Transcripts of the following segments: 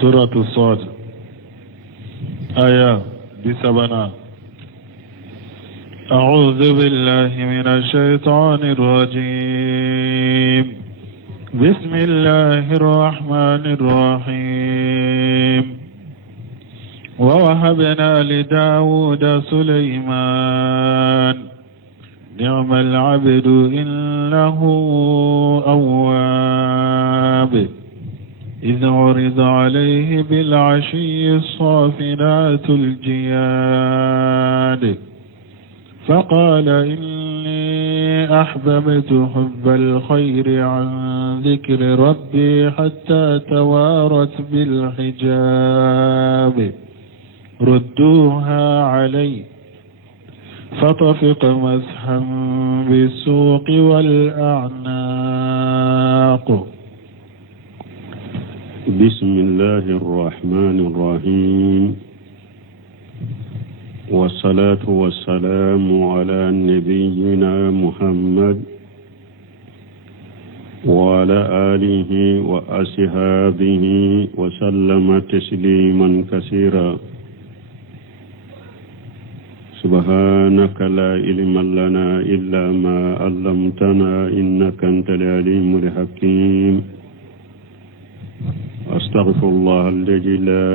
سورة الصاد آية بسبنا أعوذ بالله من الشيطان الرجيم بسم الله الرحمن الرحيم ووهبنا لداود سليمان نعم العبد إنه أواب إذ عرض عليه بالعشي الصافنات الجياد فقال إني أحببت حب الخير عن ذكر ربي حتى توارت بالحجاب ردوها علي فطفق مسحا بالسوق والأعناق. بسم الله الرحمن الرحيم والصلاة والسلام على نبينا محمد وعلى آله وأصحابه وسلم تسليما كثيرا. سبحانك لا علم لنا إلا ما علمتنا إنك أنت العليم الحكيم. أستغفر الله الذي لا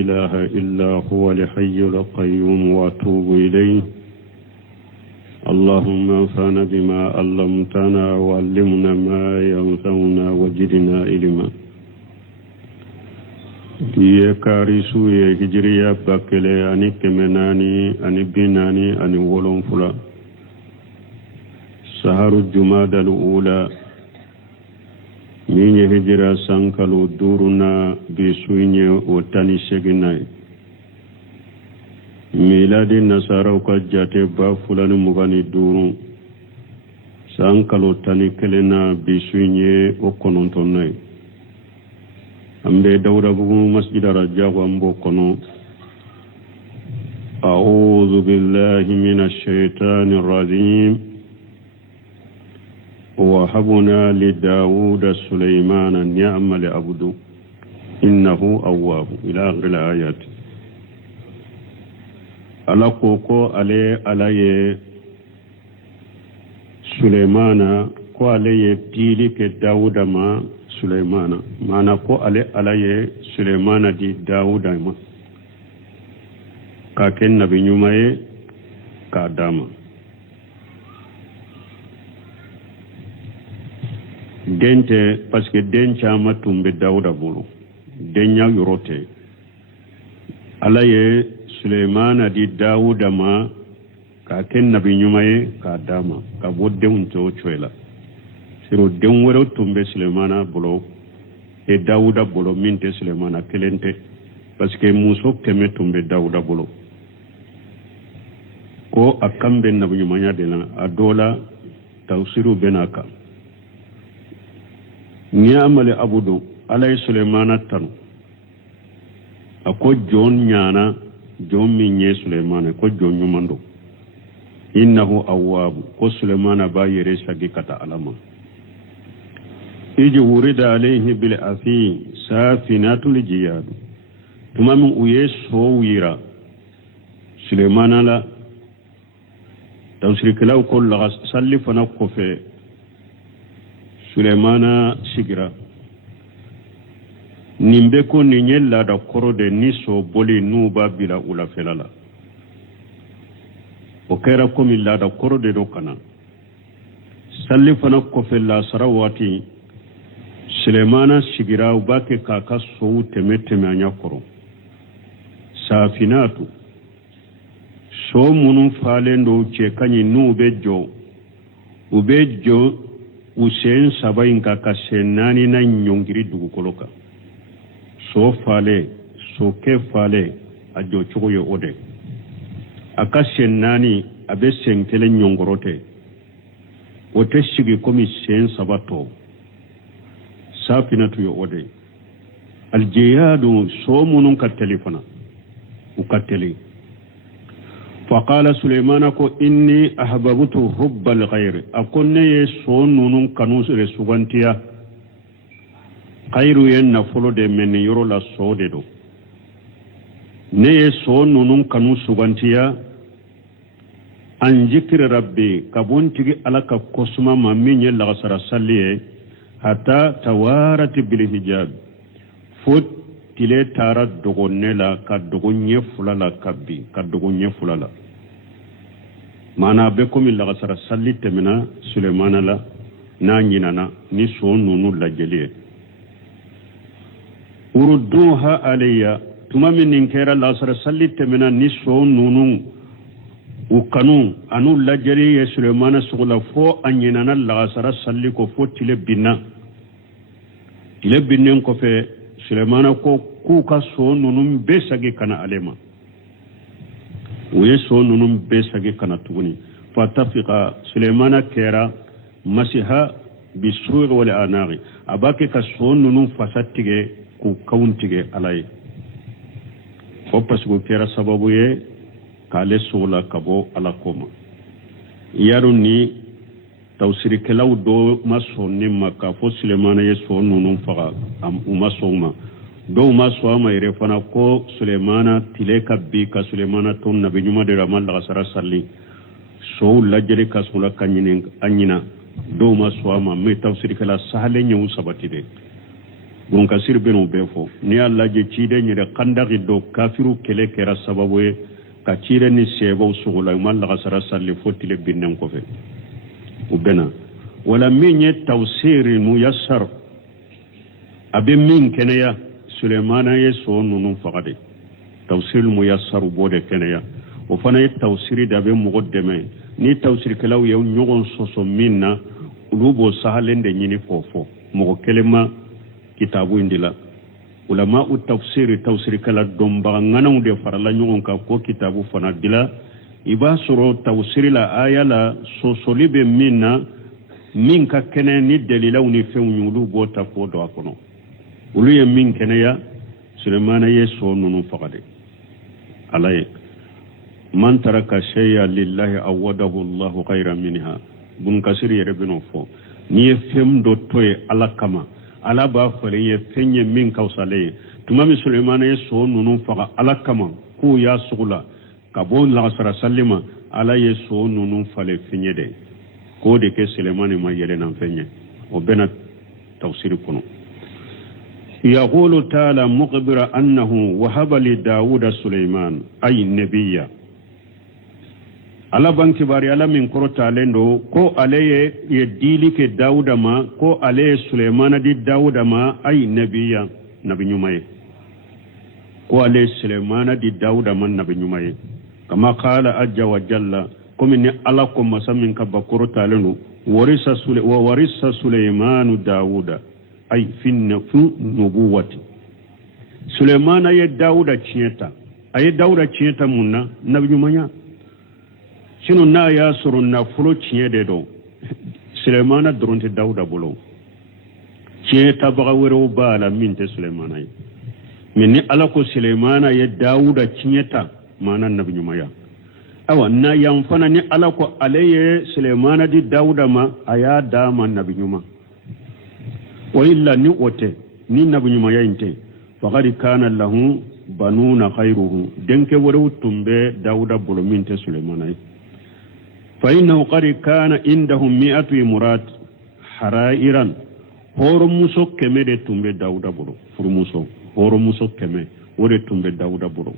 إله إلا هو الحي القيوم وأتوب إليه. اللهم انفعنا بما علمتنا وعلمنا ما ينفعنا وزدنا علما. يكاريسو يهجريا باكلي أني كمناني أني بناني أني ولون فلا سهر الجماد الأولى من هجرة سانكالو دورنا بسويني وتاني سجناي ميلاد النصارى وكجات بافلان مغاني دورو سانكالو تاني كلنا بسويني وكونونتوناي أمبي دورا بغو مسجد رجاء ومبوكونو. أعوذ بالله من الشيطان الرجيم وهبنا لداود سليمان نعم العبد إنه أواب إلى آخر الآيات. على كوكو علي سليمان كو علي بيلك داود ما سليمان مانا كو علي سليمان دي داود ما كاكن نبي نيوماي كاداما dente parce que denca matumbe dawda bulu denya yorote alaye suleimana di dawuda ma ka ken nabi nyumaye ka dama ka bodde unto choela siro den woro tumbe suleimana bulo e dawuda bulo minte suleimana kelente parce que muso keme tumbe dawuda bulo ko akambe nabi nyumanya de la adola tawsiru benaka niamale abudu alay suleimana tanu ako jon nyana jon minye suleimana ko jon nyumando innahu awwab ko suleimana ba yere sagi kata alama iji wurida alayhi bil afi safinatul jiyad tumamu uye sowira suleimana la tawsirikala ko la sallifana ko fe Sulemana sigira nimbe ko ni nyella da korode ni so boli nuba bila ula felala o kera ko mi la da korode do kana salli fana ko fella sarawati Sulemana sigira ubake kaka so temete anya koro safinatu so munun falendo che kanyi nube jo ubejo usen sabayin kaka senani na nyongiri dugukoloka so fale so ke fale ajo chogo yo ode aka senani abe senkele nyongorote ote shigi komi sen sabato safinatu yo ode aljiyadu so munun ka telefona ukateli فقال سليمان كو إني أحببت حب الغير أكون يسون نون كنوس رسوغانتيا khairu yen nafolo de men yoro la sode do ne so nunun kanu sugantiya an jikri rabbi kabun tigi alaka kosuma ma minye la sara salliye hatta tawarat bil hijab fot tile tara dogonne la ka dogonye fulala kabbi ka dogonye fulala mana be komi la sara salli temina Sulemana la na nyinana ni so nunu la jeliye urudduha alayya tuma min ninkera la sara salli temina ni so nunu ukanu anu la jeliye Sulemana sugula fo anyinana la sara salli ko fo tile binna tile binnen ko fe Sulemana ko ku ka so nunu be sagi kana alema ويسو ننم بيساقي كانت تغني فتفق سليمان كيرا مسيحا بالسوغ والآناغي أباكي كسو ننم فساتيغي كو كونتيغي علي فبسكو كيرا سببوية كالي سولا كبو على كوما ياروني توسيري كلاو دو مسو نما كافو سليمان يسو ننم فغا ومسو ما do ma swama ire fana ko Sulemana tileka bi ka Sulemana ton nabi nyuma de ramal la sara salli so lajri ka sula kanyinin anyina do ma swama me tafsir kala sahale nyu sabati de gon ka sir beno befo ni Allah je cide nyire kandari do kafiru kele kera sababu e ka cide ni sebo sugula mal la sara salli fotile binnen ko fe ubena wala minye tawsir muyassar abe min kenaya Sulemana yeso nunu fagade tawsir muyassar bode kenaya o fana tawsiri da be muqaddame ni tawsir kalaw yow nyogon soso minna ulubo sahalende nyini fofo mo kelema kitabu indila ulama u tawsir kala domba nganaw de farala nyogon ka ko kitabu fana dila iba soro tawsir la aya la soso libe minna min ka kene ni dalilaw ni few nyulu bota ko do akono ulu ye min keneya Sulemana yeso nunu fagade alaye man taraka shay'a lillahi awadahu Allahu khayran minha bun kasiri yere bino fo ni ye fem do toye alakama ala ba fare ye fenye min kawsale tuma mi Sulemana yeso nunu faga alakama ku ya sugula kabon la sara sallima ala yeso nunu fale fenye de ko de ke Sulemana ma yele nan fenye o bena tawsir kono يقول تعالى مخبر أنه وهب لداود سليمان أي نبي على بنك باري على من كرة عليندو كو عليه يديلي كداود ما كو عليه سليمان دي داود ما أي نبي نبي نمي كو عليه سليمان دي داود ما نبي نمي كما قال أجا وجل كم إن الله كم مسمين كبكرة عليندو ورث سليمان داود ay finna fu nubuwati Sulemana ye Dauda chieta ay Dauda chieta munna nabi nyumanya sino na ya suru na fulo chiede do Sulemana dronte Dauda bolo chieta baga wero bala minte Sulemana ye minni alako Sulemana ye Dauda chieta mana nabi nyumaya awa na yamfana ni alako aleye Sulemana di Dauda ma aya dama nabi nyuma وإلا نؤته نينبو نيما ينتي فقد كان له بنون خيره دنك ورو تمبي داود بولمين سليمان فإنه قد كان عندهم 100 مرات حرائرا هورموسو كمي دي تمبي داود بولو فرموسو هورموسو كمي وري تمبي داود بولو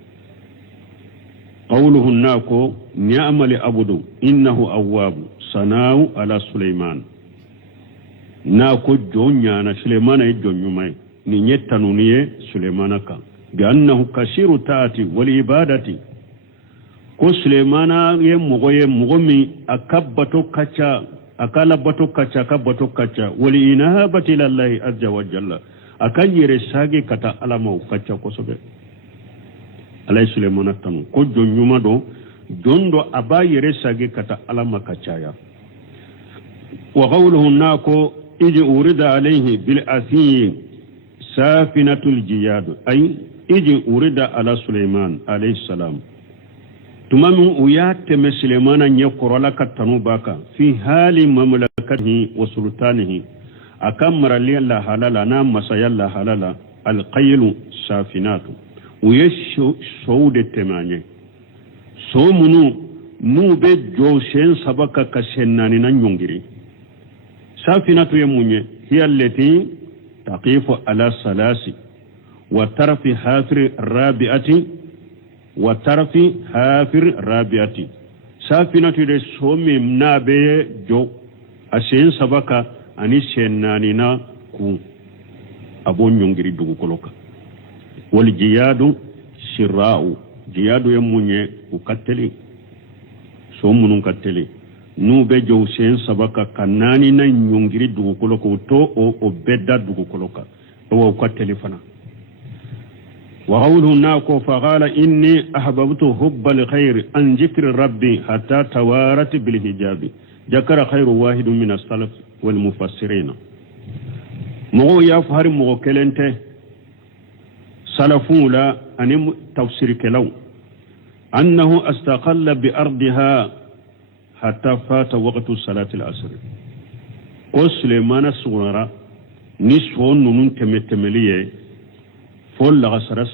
قوله ناكو نعم لأبدو إنه أواب صناو على سليمان na ko jonya na Sulemana jonyumai ni nyetanuniye Sulemana ka bi annahu kashiru taati wal ibadati ko Sulemana ye mugomi akabbato kacha akala bato kacha kabbato kacha wal inahabati lillahi azza wa jalla akan yere sage kata alama kacha ko sobe alay Sulemana tanu ko jonyuma do jondo aba yere sage kata alama kacha ya wa qawluhu nako إذ أورد عليه بالأثي سافنة الجياد أي إذ أورد على سليمان عليه السلام تمام ويات سليمان يقر لك التنوباك في حال مملكته وسلطانه akamara li la halala na masaya la halala alqaylu safinatu uye shoude temanye so munu nu be jo shen sabaka kashenani na nyongiri safinatu yemunye hiya allati taqifu ala salasi wa tarfi hafir rabi'ati wa tarfi hafir rabi'ati safinatu de so mem na be jo ashen sabaka ani shennani na ku abon nyongiri dugu koloka wal jiyadu shirau jiyadu yemunye ukateli so munun kateli nu be jow sen sabaka kanani na nyongiri dugu koloka to o bedda dugu koloka o kateli fana wa qawluhu nako faqala inni ahbabtu hubbal khair an zikri rabbi hatta tawarat bil hijabi jakara khairu wahidun min as-salaf wal mufassirin mo ya fahari mo kelente salafun la ani tafsir kelaw annahu astaqalla bi ardiha hatta fata waqtu salati al-asr ko Suleymana suwara ni so nunun temetemeliye fol la gasara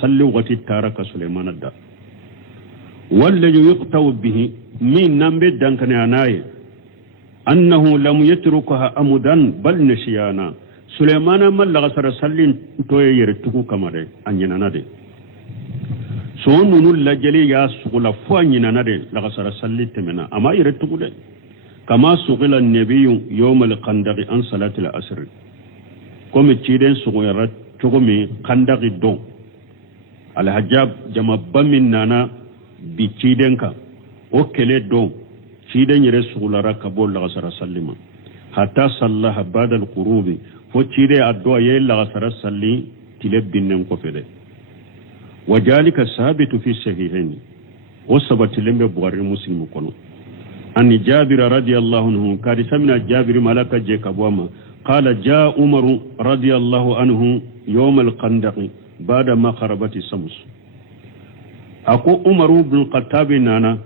salli waqti taraka Suleymana da walla yuqtaw bihi min nambe dankane anaye annahu lam yatrukaha amudan bal nashiyana Suleymana mallaga sara sallin toye yere tuku kamade anyana de so nunu lajali ya sugula fo anyana de laga sara salli temena ama yere tuku de kama sugila nabiyyu yawm al-qandaq an salati al-asr comme tiden sugura tugomi qandaqi don al-hajjab jamabba min nana bi tidenka o kele don tiden yere sugulara kabol laga sara sallima hatta sallaha ba'da al-qurubi fo tide addu'a ye laga sara salli tilebbinen ko fede wajalika sabitu fi sahihain o sabati lembe bukhari muslim kono an jabir radiyallahu anhu kadi samina jabir malaka je kabwama qala jaa umar radiyallahu anhu yawm al-qandaq ba'da ma kharabati shams ako umar ibn khattab nana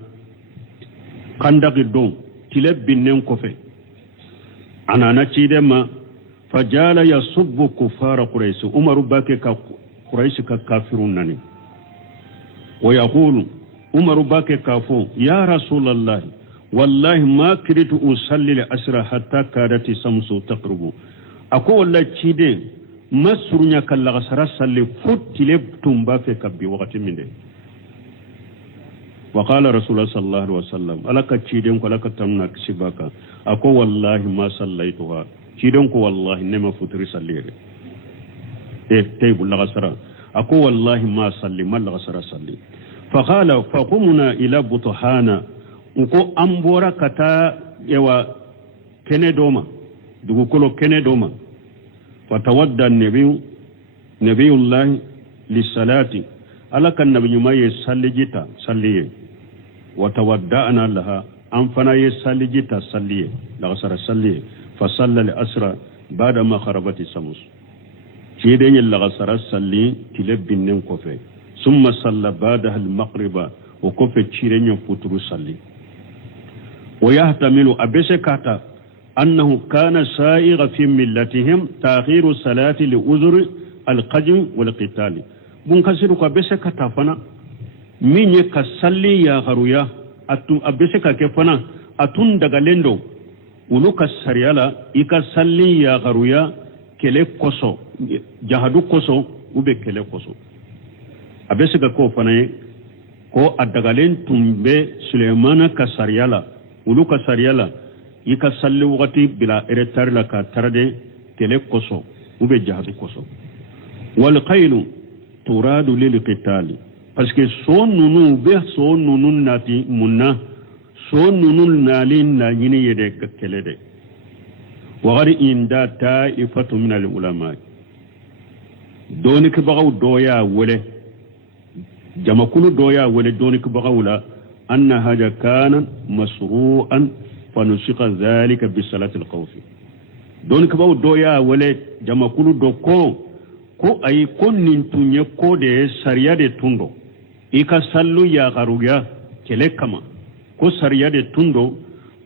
qandaq don tilebbinen ko fe anana tidema فجال يصب كفار قريش عمر باكي قريش كافرون نني ويقول عمر باكي كافو يا رسول الله والله ما كرت أصلي العصر حتى كادت الشمس تغرب أقول والله تشيدي ما سرنيا كلا غسر صلي فوت لبتم باكي كبي وقت من ده وقال رسول الله صلى الله عليه وسلم ألا كتشيدي ولا كتمنا كسباكا أقول والله ما صليتها kidon ko wallahi nema futuri sallire taybu lagasara ako wallahi ma salli mal lagasara salli fa qala fa qumna ila buthana ko ambora kata yawa kenedoma dugu kolo kenedoma fa tawadda nabiyullah lisalati alaka nabiyyu may sallijita salliye wa tawadda'na laha an fana ye sallijita salliye lagasara salliye فصلى الأسرى بعد ما خربت الشمس كيدين الغسر صلي تلبي ننكفه ثم صلى بعدها المغرب وكفه تشيرين فتر صلي ويحتمل أبسكاتا أنه كان سائغ في ملتهم تأخير الصلاة لعذر القدم والقتال بنكسرك أبسكاتا فنا من يكسلي يا غرويا أبسكا فنا أتون دغالندو uluka sariyala ika salli ya garuya kele koso jahadu koso ube kele koso abesiga ko fanaye ko adagalen tumbe Suleymana ka sariyala uluka sariyala ika salli wakati bila eretar la ka tarade kele koso ube jahadu koso wal qaylu turadu lil qitali parce que son nunu nati munna so nunul nalin na yini yede kelede wagari inda ta'ifatu min al ulama doni ke bagaw doya wole jamakulu doya wole doni ke bagawla anna haja kana masru'an fa nusiqa dhalika bi salati al khawf doni ke bagaw doya wole jamakulu do ko ay konnin tunye ko de sariya de tundo ika sallu ya garuya kele kama ko sariya de tundo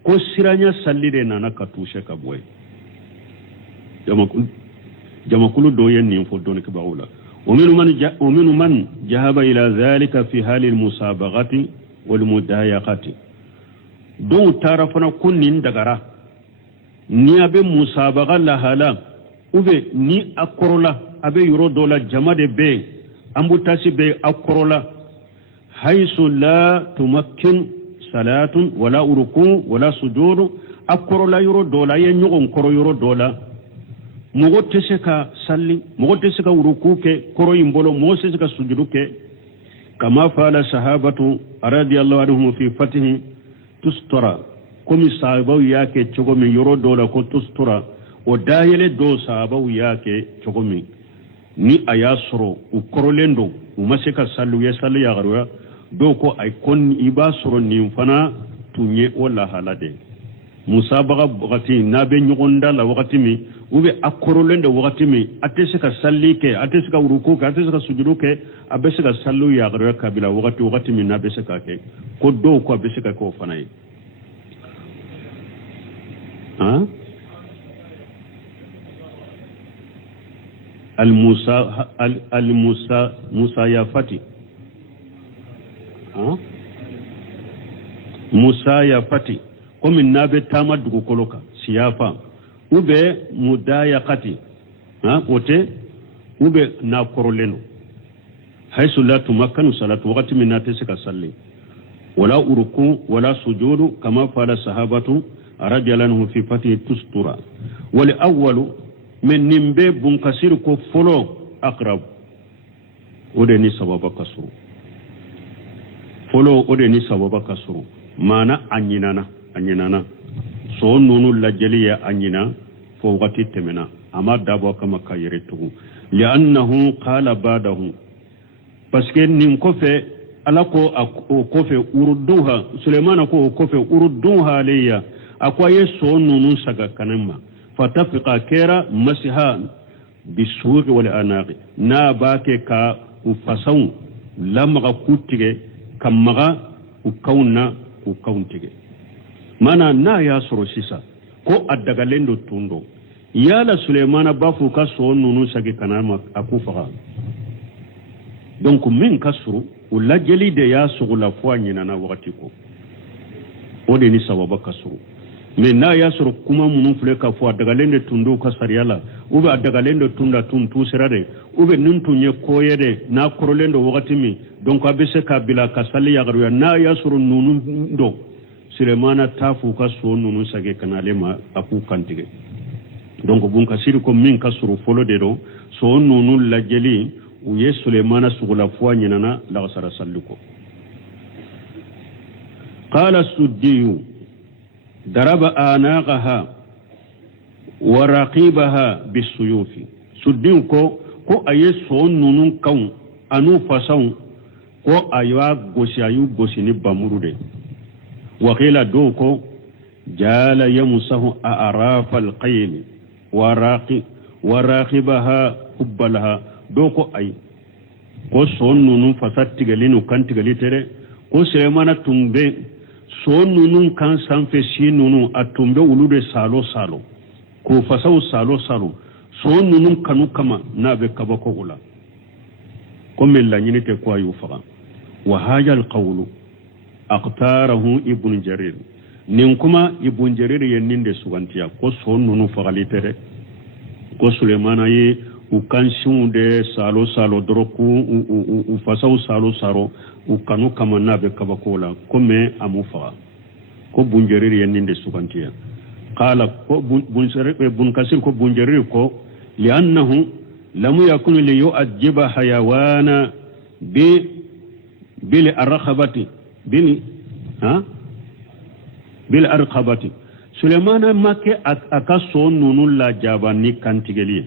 ko siranya sallide nana katushe kabwe jamakulu do yen ni fo don ke bawula ومن من جهب إلى ذلك في حال المسابقة والمدايقة دو تعرفنا كن دغرا ني ابي مسابقة لهلا وبي ني اكرولا ابي يرو دولا جماد بي امبوتاسي بي اكرولا حيث لا تمكن صلاة ولا ركوع ولا سجود اكرولا يرو دولا ينيغون كرو يرو دولا mogo tese ka salli mogo tese ka ruku ke koro imbolo mogo tese ka sujudu ke kama fala sahabatu radiyallahu anhum fi fatihi tustura komi sahabaw yake chogomi yoro dola ko tustura o dayele do sahabaw yake chogomi ni ayasro u korolendo u maseka sallu ya sallu ya garwa do ko ay kon ibasro ni fana tunye wala halade musabaga wakati nabe nyugonda la wakati mi ube akorolende wakati mi atese ka salli ke atese ka ruku ke atese ka sujudu ke abese ka sallu ya garwa kabila wakati mi nabe se ka ke ko do ko abese ka ko fanai ha Musa ya fati ha Musa ya fati komi nabe tama dugu koloka siyafa ube mudayaqati ha ote ube na koroleno haythu la tumakkanu salatu waqti min natesika salli wala uruku wala sujudu kama fala sahabatu radiyallahu anhum fi fati tustura wal awwalu min nimbe bun kasir ko folo aqrab ode ni sababa kasuru folo ode ni sababa kasuru mana anyinana so nunu lajaliya anyina fo wakati temena ama dabo kama kayere tugu li'annahu qala ba'dahu parce que nin kofe alako kofe urduha Suleiman ko kofe urduha liya akwaye so nunu saga kanama fatafiqa kera masiha bisuqi wal anaqi na bake ka ufasaw lamga kutige kamaga ukauna ukauntige mana na ya soro sisa ko addagalendo tundo yala Suleimana bafu ka so nunu sagi kanama akufa donc min kasru wala jeli de ya sugula fwanyina na wakati ko ode ni sababa kasru mais na ya soro kuma munu fule ka fwa addagalendo tundo ka sariyala ube addagalendo tunda tuntu sirade ube nuntunye koyede na korolendo wakati mi donc abese ka bila kasali ya garu na ya soro nunu ndo Sulemana tafu ka so nunu sage kanale ma aku kantige donc bun kasiri ko min kasuru folo de do so nunu lajeli u ye Sulemana sugula fwa nyinana la sara salliko qala suddiyu daraba anaqaha wa raqibaha bisuyufi suddiyu ko aye so nunu kaun anu fasaw ko aywa gosi ni bamurude وقيل دوكو جال يمسه أعراف القيل وراقبها قبلها دوكو أي ko son nunun fasattigali no kantigali tere ko Sulemana tumbe son nunun kan sanfe shi nunun atumbe ulude salo ko fasaw salo son nunun kanu kama nabe kabako ula ko mella nyinite ko ayu faga wa hajal qawlu aqtarahu ibn jarir nin kuma ibn jarir yenninde sugantiya ko sonnunu fagalitere ko Sulemana yi u kanshunde salo doroku u fasaw salo u kanu kama nabe kabakola ko me amufa ko bun jarir yenninde sugantiya qala ko bun kasir ko bun jarir ko li'annahu lam yakun li yu'ajjiba hayawana bil arqabati bil arqabati Sulemana make akaso nunu la jabani kantigeli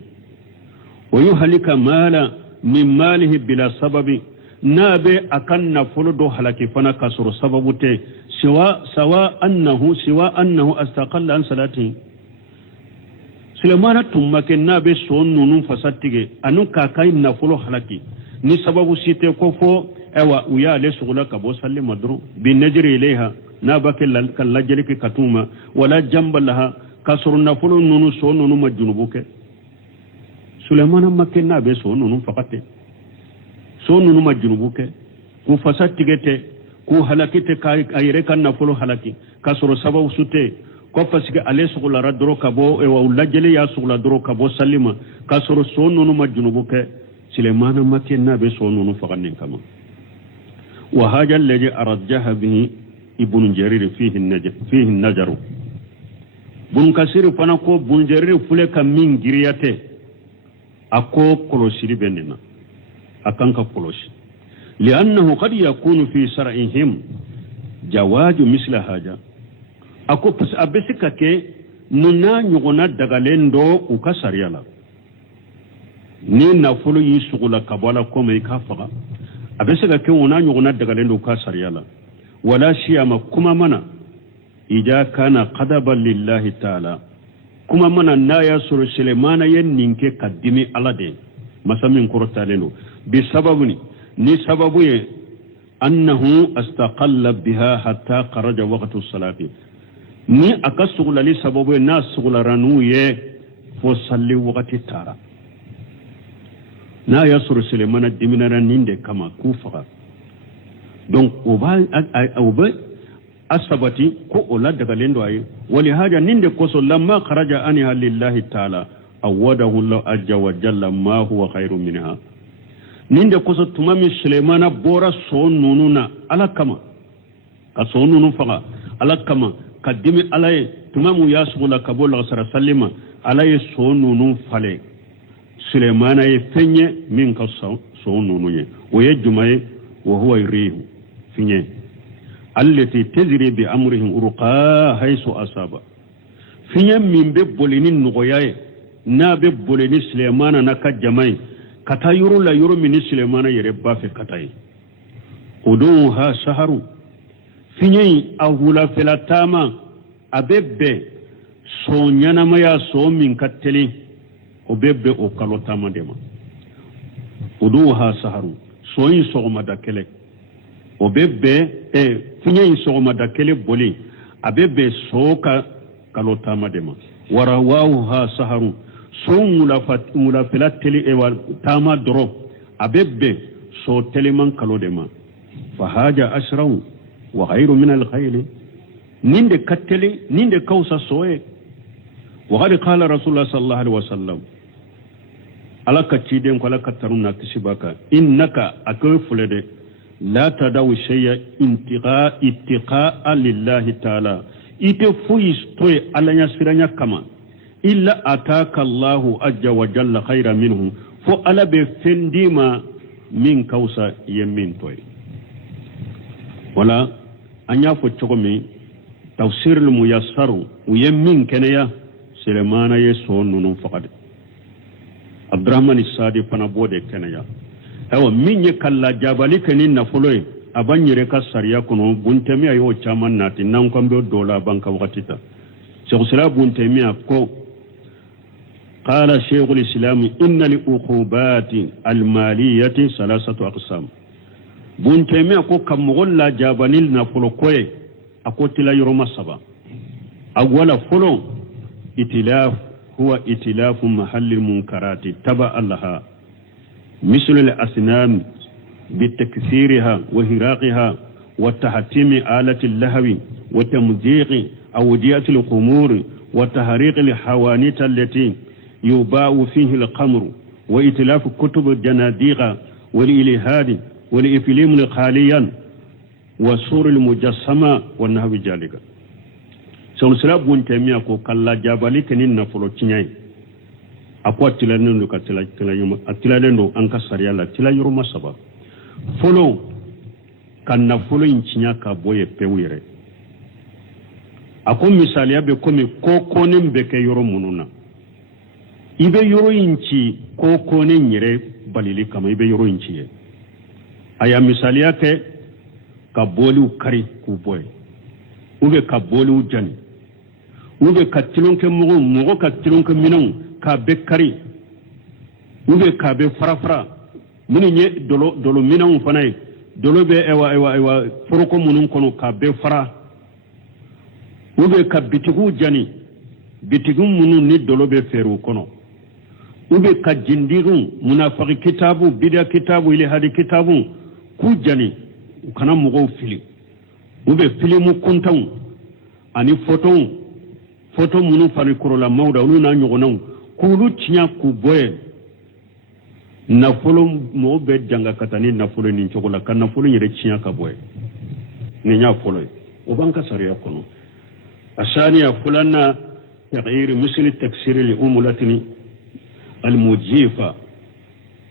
wa yuhalika mala min malihi bila sababi nabe akanna fuludo halaki fana kasuru sababute sawa annahu astaqalla an salati Sulemana tumake nabe so nunu fasattige anu kakai na fulu halaki ni sababu site ko fo ewa uya le sugula ka bo salli madru bin najri ilayha na ba kala jeli ke katuma wala jamba laha kasru nafulu nunu so nunu majunubuke Suleiman makke na be so nunu fakate so nunu majunubuke ku fasatigete ku halakite kay ayre kan nafulu halaki kasru sababu sute ko fasike ale sugula radro kabo e wa ulajeli ya sugula dro kabo salima kasru so nunu majunubuke Suleiman makke na be so nunu fakanin kama وهذا الذي أرجح به ابن جرير فيه النجر بن كثير فنكو بن جرير فلك من جريته أكو كلوشي بيننا أكنك كلوشي لأنه قد يكون في شرعهم جواز مثل هذا أكو بس أبسكك ننا نغنى دغالين دو وكسر يلا نين نفلو يسغل كبالا كومي كافغا abesega ke wona nyuguna daga lendo ka sariyala wala shiyama kuma mana ija kana qadaba lillahi ta'ala kuma mana na ya suru Sulemana yen ninke kaddimi alade masamin kurta lendo bi sababuni ni sababu ye annahu astaqalla biha hatta kharaja waqtu salati ni akasugula li sababu na sugula ranu ye fo salli waqti tara na ya suru Sulemana diminara ninde kama kufa donc oba asabati ko ola daga lendo ayi wali haja ninde koso lamma kharaja anha lillahi ta'ala awadahu Allah azza wa jalla ma huwa khairu minha ninde koso tumami Sulemana bora so nununa ala kama ka so nunu faga ala kama kadimi alaye tumamu yasugula kabola sara sallima alaye so nunu fale Sulemana ye fenye min ka so nunu ye o ye jumaye wa huwa yurihu finye allati tajri bi amrihim urqa haythu asaba finye min be bolini nugoyaye na be bolini Sulemana na ka jamai kata yuru la yuru min Sulemana yere ba fe katai uduha shaharu finye ahula felatama abebbe so nyana maya so min kateli obebbe o kalotama dema uduha saharu soyin sogoma dakele obebbe finye sogoma dakele boli abebbe soka kalotama dema warawahu ha saharu so mulafila tele ewa tama dro abebbe so teleman kalodema fahaja ashrahu wa ghayru min al-khayl ninde katele ninde kausa soye وقد قال رسول الله صلى الله عليه وسلم ala ka ciden ko ala ka taruna kisibaka innaka akoy fulede la tadaw shay'a ittiqa lillahi ta'ala ite fuyi stoy ala nya siranya kama illa ataka Allah azza wa jalla khayra minhu fo ala be fendima min kausa yemin toy wala anya fo chogomi tafsir al muyassar yemin kenaya Sulemana yeso nunu faqad Abdurrahman Sadi fana bode kenaya awa minye kala jabali kenin na foloy abanyire ka sariya kono buntemi ayo chaman nati nan kombe dola banka wakatita Sheikh Salah buntemi ko qala Sheikh al-Islam inna li uqubati al-maliyati salasatu aqsam buntemi ko kamolla jabanil na folo koye akotila yoroma saba agwala folo itilaf هو ائتلاف محل المنكرات تبع لها مثل الأسنان بتكسيرها وهراقها وتحتيم آلة اللهو وتمزيق أودية القمور وتحريق الحوانيت التي يباع فيه القمر وائتلاف كتب الجناديق والإلهاد والإفلام الخاليا وصور المجسمة والنحو ذلك Sheikh Salah buntemi ko kala jabali kenin na folo tinyai akwa tilanendo ka tilanendo an ka sariya la tilayuru masaba folo kan na folo incinya ka boye pewire akon misali abe komi kokonen beke yoro mununa ibe yoro inci kokonen yire balili kama ibe yoro inci ye aya misali yake ka boli ukari ku boye ube ka boli ujani ube katilonke mugo katilonke minon ka bekari ube ka be farafara muni nye dolo minon fanay dolo be ewa foroko munun kono ka be fara ube ka bitigu jani bitigu munu ni dolobe feru kono ube ka jindiru munafiki kitabu bidia kitabu ile hadi kitabu ku jani kana mugo fili ube filimu kuntan ani foto munu fari korola mawda ulu na nyogonan kulu tinya ku boye nafolo mo be janga katani nafolo ni chokola kan nafolo nyere tinya ka boye ni nya folo o banka sariya kono asaniya fulana تغيير مثل التكسير لأمولتني المجيفة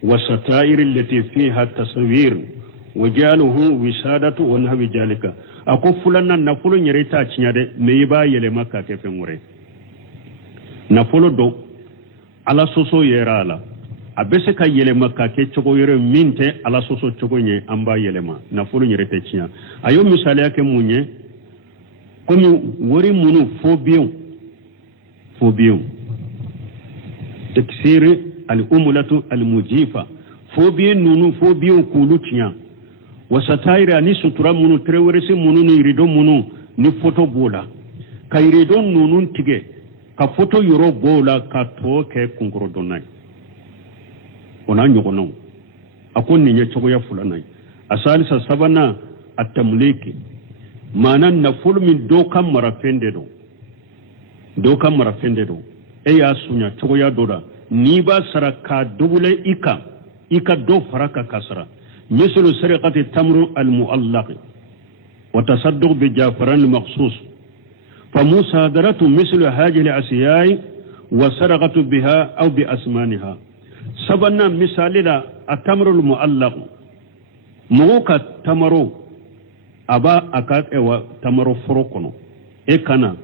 والستائر التي فيها التصوير وجعله وسادة ونحو ذلك أقول فلان نفول نريتا تشنياد ميبا يلما كيف موري نفول دو على سوسو يرالا abese ka yelema ka ke chogo yere minte ala soso chogo nye amba yelema nafulu nyerete tshia ayo misali yake munye komi wori munu فوبيو تكسير الأمولة المجيفة فوبيو كولوتيا وستاير أني سترا منو ترورسي منو نيريدو منو نفوتو بولا كايريدو نونو تيجي كفوتو يرو بولا كاتو كي كونكرو دوناي ونا نيغونو أكون نيني تشوغو يفولاناي أسالي سابانا التمليكي مانا نفول من دوكا مرافندو doka marafende do ya sunya togo ya doda ni ba saraka dubule ika do faraka kasra mislu sariqati tamru al muallaq wa tasadduq bi jafaran makhsus fa musadaratu mislu hadhihi al asiyai wa saraqatu biha aw bi asmaniha sabanna misalila atamru al muallaq muka tamaro aba akat ewa tamaro forokono kana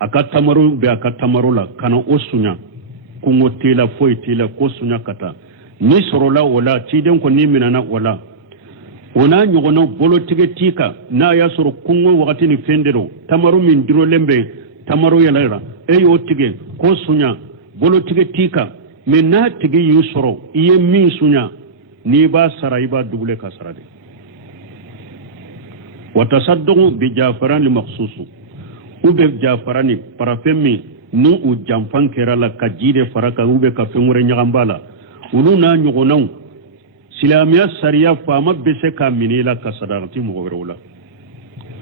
akatamaru be akatamaru la kana osunya kungo tela foi tela ko sunya kata ni sorola wala tiden ko ni minana wala ona nyogono bolo tika na ya soro kungo wakati ni fendero tamaru min diro lembe tamaru yalara eyo tige ko sunya bolo tika mena tige yu soro iye mi sunya ni ba sara iba dubule kasarade wa tasadduqu bi jafaran li makhsusu ube jafarani parafemi nu u jamfan kerala kajide faraka ube ka fengure nyagambala uluna nyugonaw silamiya sariya fama bese ka minila kasadarati mugowerula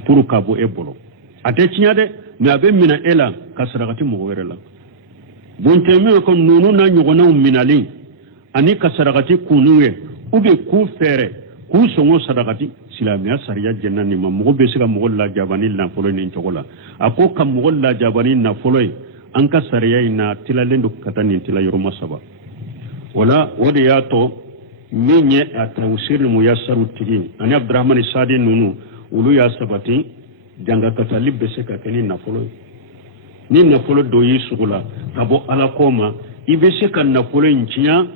puru kabo ebolo ate chinyade me abe mina ela kasadarati mugowerela bontemi ko nunu na nyugonaw minali ani kasadarati kunuwe ube ku fere ku songo sadakati silamiya sariya jennani ma mugo bese ka mugo la jabani na folo ni chogola ako kam mugo la jabani na folo an ka sariya ina tilalendo katani tilayro masaba wala wode yato minye atawsir muyassaru tigi ani abdurrahman sadi nunu ulu ya sabati janga katali bese ka keni na folo ni na folo do yi sugula kabo ala koma ibese kan na folo nchiya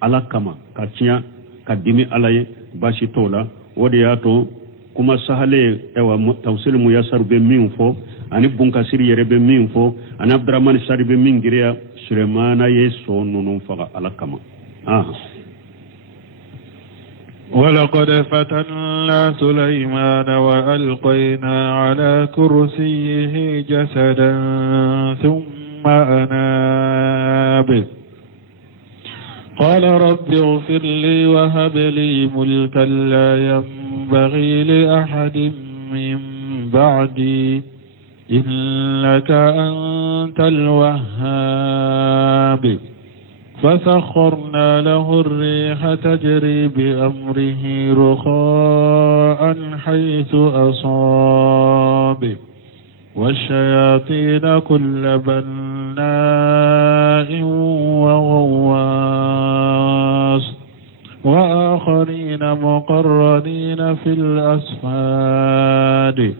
ala kama katiya kadimi alaye bashi tola wode yato kuma sahale ewa tawsil muyassar be minfo ani bunkasir yere be minfo ani abdurrahman sadi be mingiria sulemana yeso nunu faga alakama ولقد فتنا سليمان وألقينا على كرسيه جسدا ثم أناب قال رب اغفر لي وهب لي ملكا لا ينبغي لأحد من بعدي إنك أنت الوهاب فسخرنا له الريح تجري بأمره رخاء حيث أصاب والشياطين كل بناء وغواص وآخرين مقرنين في الأصفاد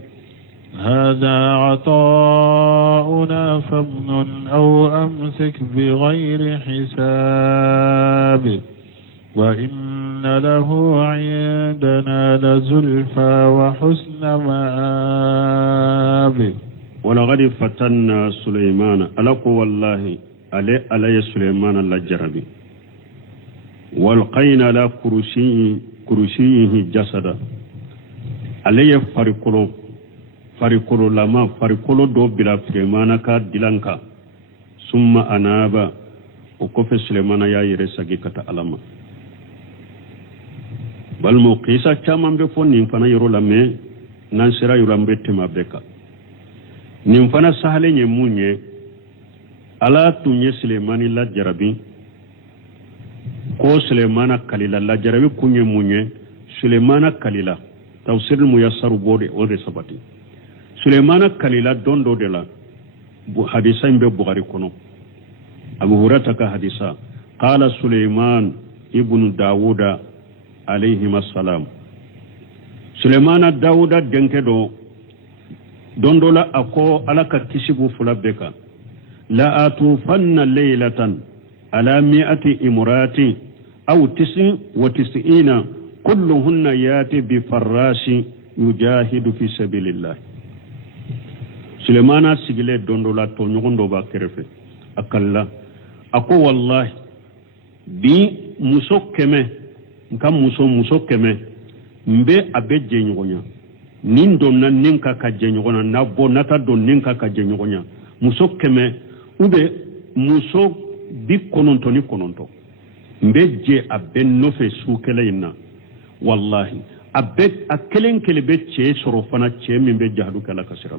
هذا عطاؤنا فامنن أو أمسك بغير حساب وإن له عندنا لزلفى وحسن مآب ولقد فتنا سليمان ألقوا والله علي سليمان اللجربي والقينا على كرسيه جسدا علي فرقلو farikolo lama farikolo do bila Sulemana ka dilanka summa anaba o kofe Sulemana ya yere sagi kata alama balmo qisa caman be fo nin fana yoro la me nan sira yoro ambe tema beka nin fana sahale nye munye ala tunye Sulemani la jarabi ko Sulemana kalila la jarabi kunye munye Sulemana kalila tafsir muyassaru bode o de sabati Sulemana kalila dondo de la hadisa imbe Bukhari kono Abu Hurairah ka hadisa qala Sulaiman ibn Dawuda alayhi assalam Sulemana Dawuda denkedo dondola ako alaka kisibu fulabeka la atufanna laylatan ala mi'ati imrati aw 99 kulluhunna yati bi farashi yujahidu fi sabilillah Sulemana sigile dondola to nyogondo ba kerefe akalla ako wallahi bi muso keme nka muso keme mbe abeje nyogonya nin donna ninka ka je nyogona na bo nata don ninka ka je nyogonya muso keme ube muso bi kononto ni kononto mbe je aben no fe sukele ina wallahi abet akelen kelebe che soro fana che mbe jahdu kala kasira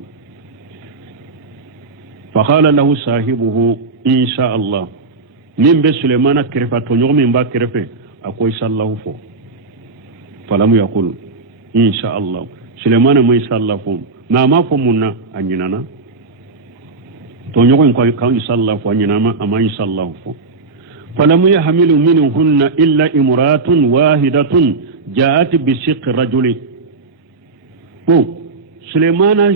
فقال له صاحبه إن شاء الله من بسليمان كرفة تنيوم من با كرفة أقول إن شاء الله فو فلم يقول إن شاء الله سليمان ما إن شاء الله فو ما فمنا أنيننا تنيوم إن شاء الله فو أنيننا أما إن شاء الله فو فلم يحمل منهن إلا امرأة واحدة جاءت بشق رجل Sulemana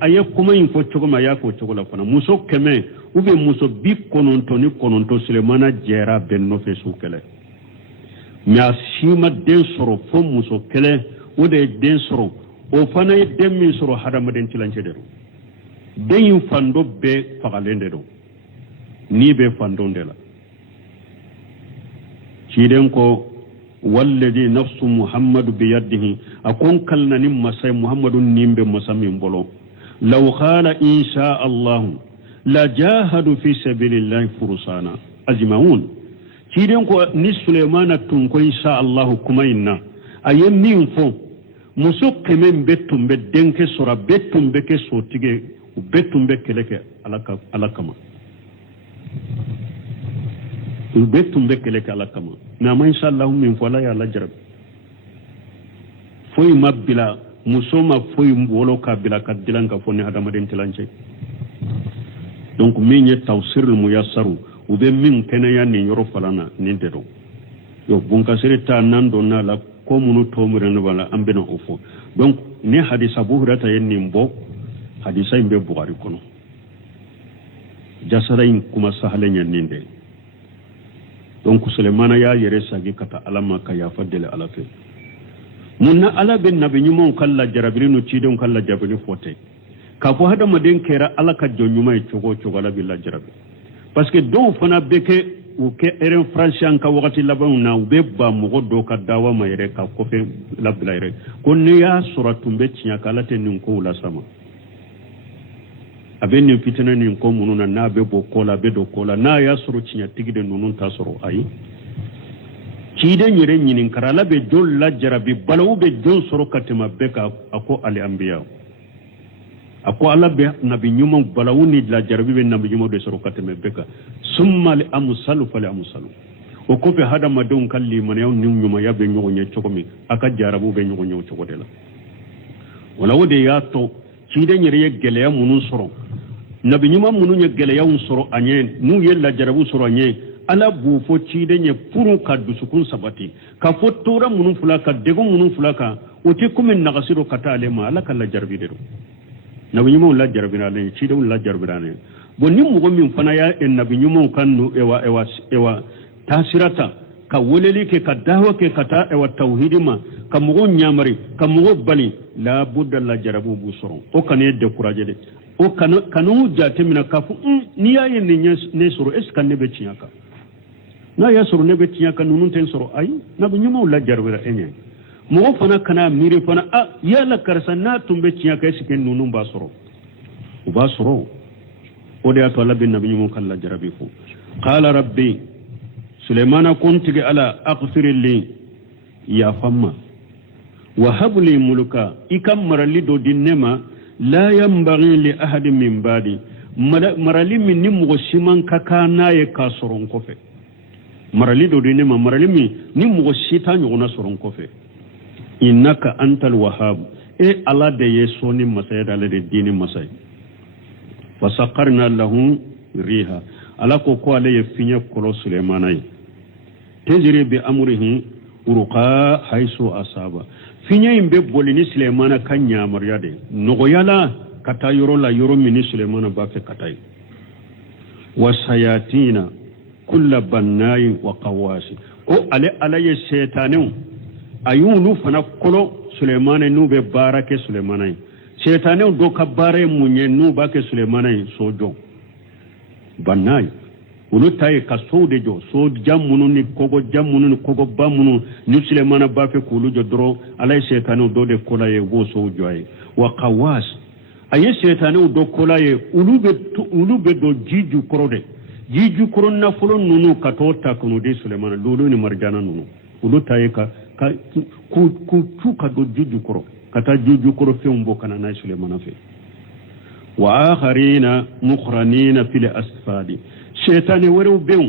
aye kuma info chogoma yako chogola fana muso keme ube muso bi kononto Sulemana jera benno fe sukele nya sima den soro fo muso kele ode den soro o fana den min soro hadama den tilance dero den fando be fagalende do ni be fando ndela ciden ko والذي نفس محمد بيده أكون كلنا نمسي محمد نيمب مسامي بولو لو قال إن شاء الله لجاهد في سبيل الله فرسانا أجمعون كيدن كو ني سليمان تنكو إن شاء الله كمينا أيام مين فو مسوك كمين بيتم بدنك سورا بيتم بك سوتيجي وبيتم بك لك على كما betum bekele kala kama na ma inshallah min fala ya la jarab foy mabila musoma foy wolo ka bila ka dilanka fonni adama den tilance donc min ye tawsir muyassaru ube min kenaya ni yoro falana ni dedo yo bunka serita nan do na la ko munu tomure no wala ambena ofo donc ni hadisa bu hurata yenni mbo hadisa imbe Bukhari kono jasara in kuma sahalenya ninde donc Sulemana ya yere sagi kata alama ka ya fadele alafe munna ala ben nabi nyumon kala jarabirinu cidon kala jabini fote ka fo hada maden kera ala ka jonyuma e chogo la billa jarabi parce que don fana beke o ke eren francian ka wakati laban na ube ba mo do ka dawa ma yere ka ko fe labla yere ko ne ya suratumbe tinya kala ten ko la sama aben ni pitana ni ko mununa na be bo kola be do kola na ya suru cinya tigide nunun ta suru ayi cide nyire nyinin karala be dol la jarabi balawu be don suru katima beka ako ali anbiya ako ala be nabi nyuma balawu ni la jarabi be nabi nyuma de suru katima beka summa li amsalu fali amsalu o ko be hada madon kalli man yaw nyuma ya be nyugo nye chokomi aka jarabu be nyugo nye chokodela wala wode ya to cide nyire ye gele munun suru nabi nyuma munu nye gele ya unsoro anye nu ye la jarabu soro anye ala bu fo cide nye puru ka dusukun sabati ka fo tora munu fulaka dego munu fulaka o te kumen nagasiro kata alema ala ka la jarabi dero nabi nyuma la jarabi na le cide la jarabi na le bonni mugo min fana ya en nabi nyuma kanu ewa tasirata ka woleli ke ka dahwa ke kata ewa tauhidima ka mugo nyamari ka mugo bali la budda la jarabu bu soro o kane décourager de o kanu jate mina kafu ni ya yin ne soro eska ne be tinyaka na ya soro ne be tinyaka nunun ten soro ay na bu nyuma la jarbira enye mo fana kana miri fana yala karsa na tumbe ciya kai siken nunun basoro ubasoro o de ato Allah bin nabi mu kala jarabi fu qala rabbi sulaimana kunti ala aghfir li ya famma wa hab li mulka ikam marali do dinnema la yanbaghi li ahadin min badi marali min ni mo siman kakana ye kasoron kofe marali do dinnema marali min ni mo sita nyona soron kofe innaka antal wahhab ala de yesoni masayid ala de dini masay fasaqarna lahu riha ala ko ala yefinya kolo sulaimanay tejri bi amrihi urqa haisu asaba finya imbe bolini sulaimana kanya maryade nogoyala kata yoro la yoro mini sulaimana ba fe katay wasayatina kull bannai wa qawasi o ala ye shaytanu ayunu fana kolo Sulemana nube barake Sulemana shetane do ka bare munye nu ba ke Sulemana sojo banay ulu tay ka sode jo so jamunu ni kogo bamunu ni Sulemana ba fe kulu jo dro alay shetane do de kola ye wo sojo ay wa qawas ay shetane do kola ye ulu be do jiju koron na fulo nunu ka to takunu de Sulemana lulu ni marjana nunu ulu tay ka ku tuka do juju koro kata juju koro fe umbo kana na Sulemana fe wa akharina mukhranina fil asfadi shaytani wore bew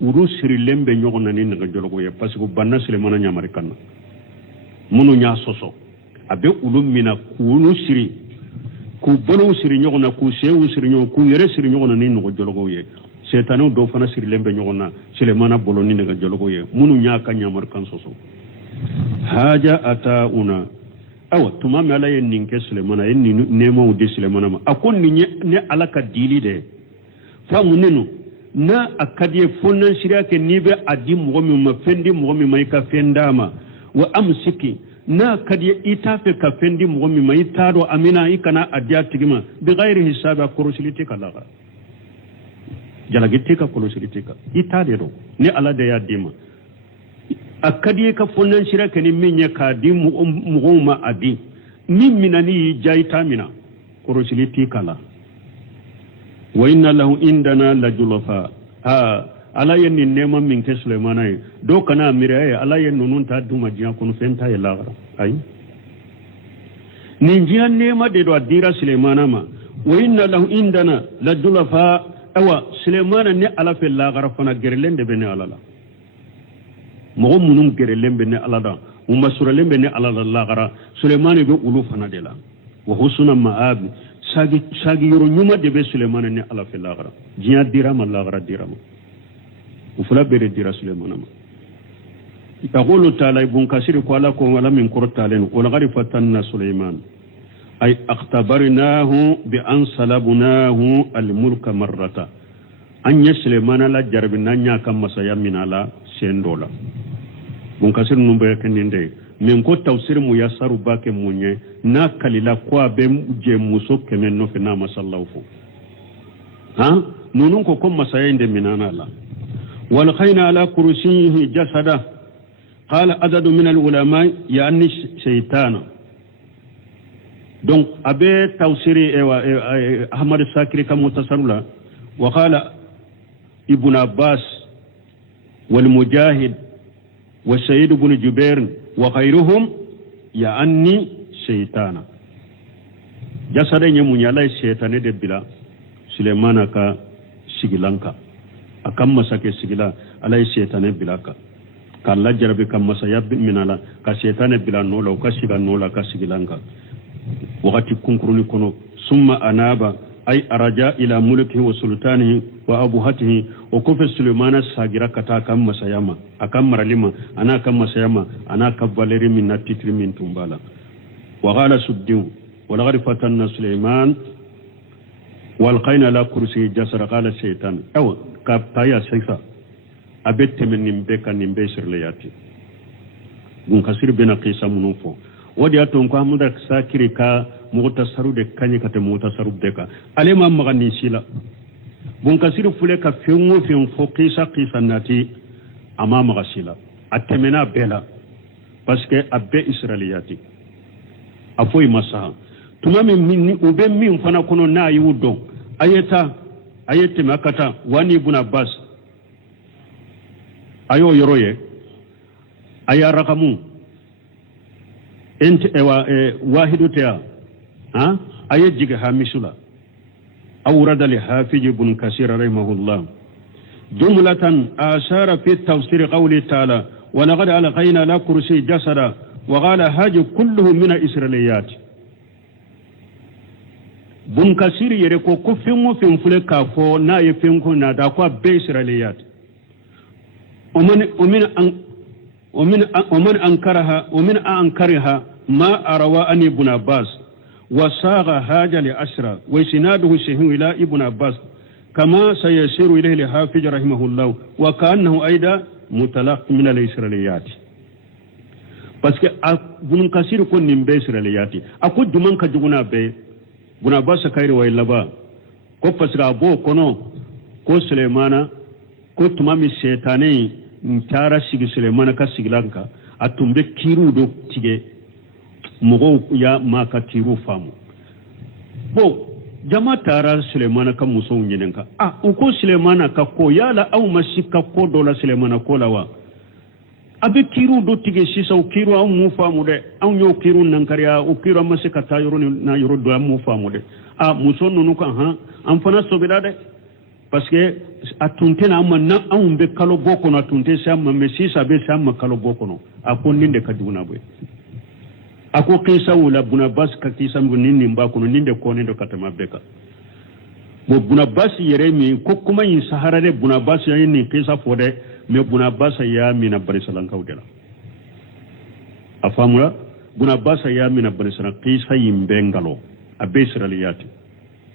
uru siri lembe nyogona ni nga jologo ye parce que banna Sulemana nyamari kanna munu nya soso abe ulum mina kunu siri ku bono siri nyogona ku sewu siri nyogona ku yere siri nyogona ni nga jologo ye shaytani do fana siri lembe nyogona Sulemana bolo ni nga jologo ye munu nya ka nyamar kan soso haja atauna awa tumame ala yen ninke Sulemana yen nemo de Sulemana ma akon ni ne ala ka dili de fa munenu na akadiye fonnan shirya ke nibe adi mugomi ma fendi mugomi mai ka fendama wa amsiki na kadiye itafe ka fendi mugomi mai tado amina ikana adiya tigima bi ghairi hisabi kurusiliti kalaga jalagiti ka kurusiliti ka itade do ne ala de ya dima akadiye ka fonnan shirya ke ni minye ka di mugoma adi ni minani jaita mina kurusiliti kala wa inna lahu indana la julafa ala yenni nema min ke Sulemana do kana mire ala yennu nun ta duma jiya kun fenta ya lagara ay nin jiya nema de do adira Sulemana ma wa inna lahu indana la julafa awa Sulemana ne ala fe lagara fana gerlende bene ala la mo munum gerlembe ne ala da umma suralembe ne ala la lagara Sulemana be ulu fana de la wa husuna ma'ab sagi yoro nyuma de be Sulemana ne ala fe lagara jiya dirama lagara dirama ufula bere dira Sulemana ma yaqulu ta'ala ibn kasir ko ala ko wala min qurtalen wala garifatanna Sulaiman ay akhtabarnahu bi an salabnahu al mulka marrata anya Sulemana la jarbina nya kam masaya minala sendola ibn kasir numbe keninde min ko tawsir mu yasaru bake munye na kalila kwa be je muso kemen no fina masallahu fu nunun ko kom masaya inde minana la wal khayna ala kursiyihi jasada qala adadu min al ulama yani shaytana donc abe tawsiri ahmad sakiri kam mutasarrula wa qala ibn abbas wal mujahid wa sayyid ibn jubair وغيرهم يعني شيطانا جسد يمنيالا شيطان de bila Sulemana ka sigilanka akam masake sigila alai shaytan bilaka kala jarabi kam masaya minala ka shaytan bila nola ka siga nola ka sigilanka wakati kunkuruni kono summa anaba ay araja ila mulkihi wa sultanihi wa abuhatihi wa kufa Sulemana sagira kata kam masayama akam maralima ana kam masayama ana kabbaleri min natitri min tumbala wa qala suddu wa laqad fatanna Sulaiman wal qayna la kursi jasara qala shaytan aw ka taya sayfa abette min nimbe kan nimbe sirlayati gun kasir bena qisa munufo wadi aton ko amuda sakiri ka mutasaru de kanyi kate mutasaru de ka alema magani sila bon kasiru fule ka fenwo fen fo qisa nati amama gasila atemena bela parce que abbe israiliyati afoy masaha tuma min ube min fana kono na yudo ayete makata wani ibn abbas ayo yoroye aya rakamu ent ewa wahidu ta ha ayajiga hamisula awrada li hafiz ibn kasir rahimahullah jumlatan ashara fi tafsir qawli ta'ala wa laqad alqayna la kursi jasada wa qala haju kulluhu min israiliyat bun kasir yere ko kufin fule ka fo na ye fin ko na da ko be israiliyat ومن أنكرها ما أروى أن ابن عباس وصاغ هاج لأسرى وإسناده الشهير إلى ابن عباس كما سيسير إليه الحافظ رحمه الله وكأنه أيضا متلق من الإسرائيليات parce que bunun kasir ko nimbe israiliyati ako duman ka juguna be buna basa kairi wa illaba ko pasra bo kono ko Sulemana ko tumami setane ntara sigi Sulemana ka sigilanka atumbe kiru do tige mogo ya maka tiru famu bo jama tara Sulemana ka muso nyenenka uko Sulemana ka ko yala au masika ko dola Sulemana ko lawa abe kiru do tige sisa o kiru au mu famu de au nyo kiru nankariya o kiru masika ta yoro na yoro do mu famu de muso nunu ka an fana sobida de parce que atunte na manna an be kalo boko no atunte sa mamme sisa be sa makalo boko no akon ninde ka duguna boy ako kisa wala buna bas ka kisa ngunini mbako no ninde ko ninde katama beka bo buna bas yeremi ko kuma yin sahara de buna bas yini kisa fode me buna bas ya mina barisalan kawdela afamula buna bas ya mina barisalan kisa yimbengalo abe israiliyati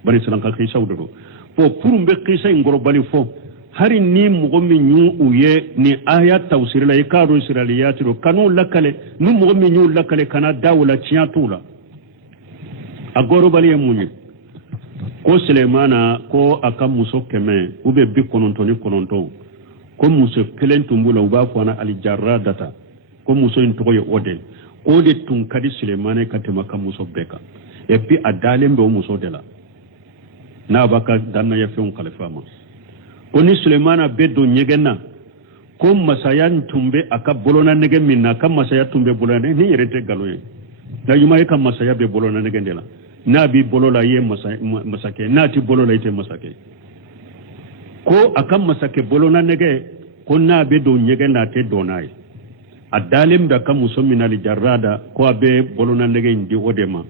barisalan ka kisa wudo po purumbe kisa ingoro bali fo hari ni mugomi nyu uye ni aya tawsir la ikaro israiliyati ro kanu lakale nu mugomi nyu lakale kana dawla chiatula agoro bali emunye ko Sulemana ko aka muso keme ube bi kononto ko muso kelen tumbula uba ko na alijarra data ko muso intoye ode tun kadi Sulemana katema ka muso beka e puis adalembe o muso dela na baka danna ya fiun kalifama ko ni Sulemana beddo nyegena ko masayan tumbe aka bolona nege minna kam masaya tumbe bolona ni yerete galoye da yuma ka masaya be bolona nege ndela na bi bolola ye masake na ti bolola ite masake ko aka masake bolona nege ko na be do nyege na te donai adalim da kam musomina li jarrada ko abe bolona nege ndi odema